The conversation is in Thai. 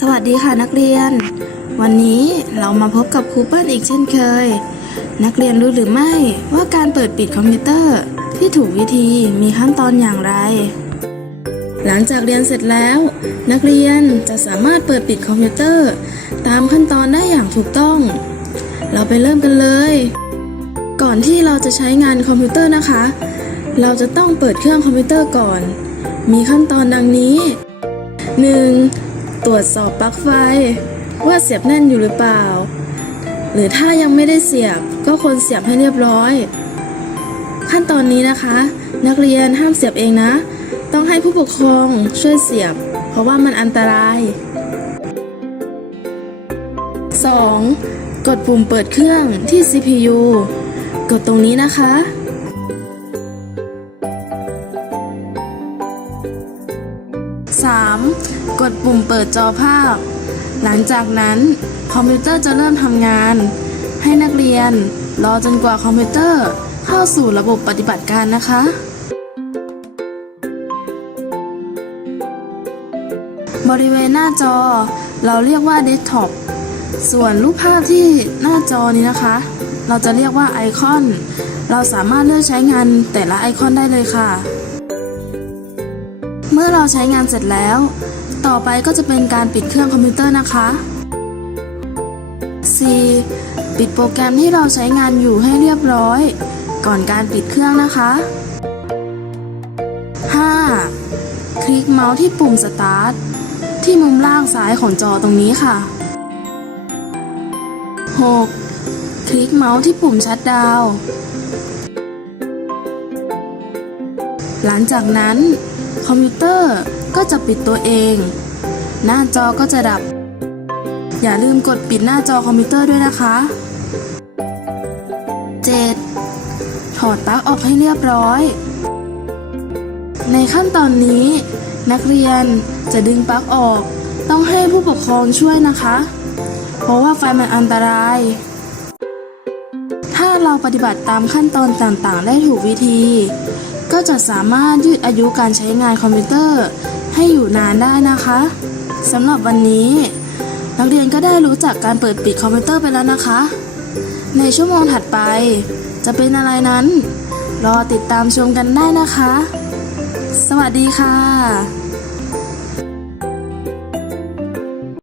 สวัสดีค่ะนักเรียน วันนี้เรามาพบกับครูเปิ้ลอีกเช่นเคย นักเรียนรู้หรือไม่ว่าการเปิดปิดคอมพิวเตอร์ที่ถูกวิธีมีขั้นตอนอย่างไร หลังจากเรียนเสร็จแล้ว นักเรียนจะสามารถเปิดปิดคอมพิวเตอร์ ตามขั้นตอนได้อย่างถูกต้อง เราไปเริ่มกันเลย ก่อนที่เราจะใช้งานคอมพิวเตอร์นะคะ เราจะต้องเปิดเครื่องคอมพิวเตอร์ก่อน มีขั้นตอนดังนี้ 1. ตรวจสอบปลั๊กไฟ ว่าเสียบแน่นอยู่หรือเปล่า หรือถ้ายังไม่ได้เสียบก็ควรเสียบให้เรียบร้อย ขั้นตอนนี้นะคะ นักเรียนห้ามเสียบเองนะ ต้องให้ผู้ปกครองช่วยเสียบ เพราะว่ามันอันตราย 2. กดปุ่มเปิดเครื่องที่ CPU กดตรงนี้นะคะ 3. กดปุ่มเปิดจอภาพ หลังจากนั้นคอมพิวเตอร์จะเริ่มทำงาน ให้นักเรียน รอจนกว่าคอมพิวเตอร์เข้าสู่ระบบปฏิบัติการนะคะ บริเวณหน้าจอเราเรียกว่าเดสก์ท็อปส่วนรูปภาพที่หน้าจอนี้นะคะ เราจะเรียกว่าไอคอน เราสามารถเลือกใช้งานแต่ละไอคอนได้เลยค่ะ เมื่อเราใช้งานเสร็จแล้ว ต่อไปก็จะเป็นการปิดเครื่องคอมพิวเตอร์นะคะ 4. ปิดโปรแกรมที่เราใช้งานอยู่ให้เรียบร้อย ก่อนการปิดเครื่องนะคะ 5. คลิกเมาส์ที่ปุ่มสตาร์ทที่มุมล่างซ้ายของจอตรงนี้ค่ะ 6. คลิกเมาส์ที่ปุ่มชัดดาว หลังจากนั้น คอมพิวเตอร์ก็จะปิดตัวเอง หน้าจอก็จะดับ อย่าลืมกดปิดหน้าจอคอมพิวเตอร์ด้วยนะคะ 7. ถอดปลั๊กออกให้เรียบร้อย ในขั้นตอนนี้ นักเรียนจะดึงปลั๊กออก ต้องให้ผู้ปกครองช่วยนะคะ เพราะว่าไฟมันอันตราย ถ้าเราปฏิบัติตามขั้นตอนต่างๆ ได้ถูกวิธี ก็จะสามารถยืดอายุการใช้งานคอมพิวเตอร์ ให้อยู่นานได้นะคะสำหรับวันนี้ นักเรียนก็ได้รู้จักการเปิดปิดคอมพิวเตอร์ไปแล้วนะคะ ในชั่วโมงถัดไป จะเป็นอะไรนั้น รอติดตามชมกันได้นะคะ สวัสดีค่ะ